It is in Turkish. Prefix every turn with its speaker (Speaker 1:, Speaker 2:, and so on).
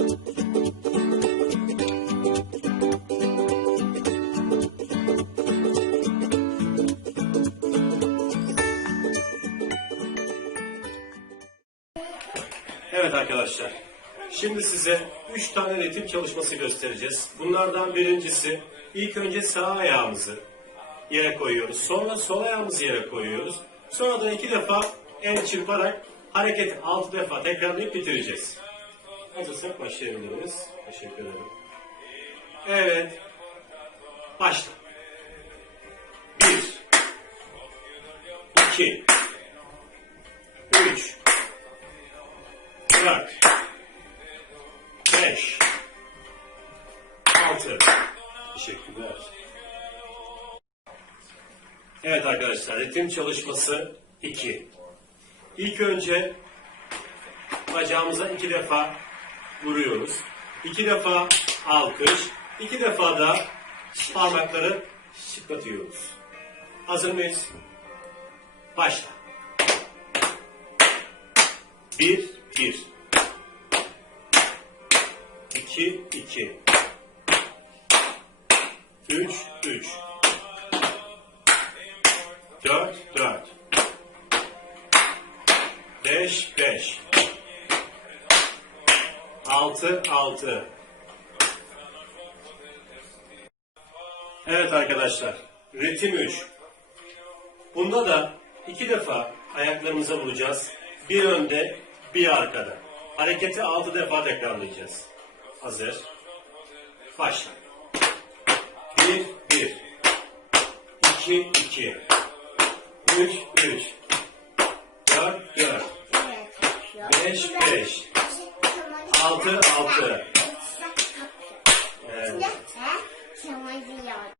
Speaker 1: Evet arkadaşlar. Şimdi size 3 tane ritim çalışması göstereceğiz. Bunlardan birincisi ilk önce sağ ayağımızı yere koyuyoruz. Sonra sol ayağımızı yere koyuyoruz. Sonra da iki defa el çırparak hareketi 6 defa tekrarlayıp bitireceğiz. Hazırsak başlayabiliriz. Teşekkür ederim. Evet. Başla. 1 2 3 4 5 6 Teşekkürler. Evet arkadaşlar ritim çalışması 2. İlk önce bacağımıza iki defa vuruyoruz. İki defa alkış, iki defa da parmakları şıklatıyoruz. Hazır mıyız? Başla. Bir, bir. İki, iki. Üç, üç. Dört, dört. Beş, beş. Altı, altı. Evet arkadaşlar, ritim 3. Bunda da iki defa ayaklarımıza vuracağız. Bir önde, bir arkada. Hareketi altı defa tekrarlayacağız. Hazır. Başla. Bir, bir. İki, iki. Üç, üç. Dört, dört. Beş, beş. 6
Speaker 2: 6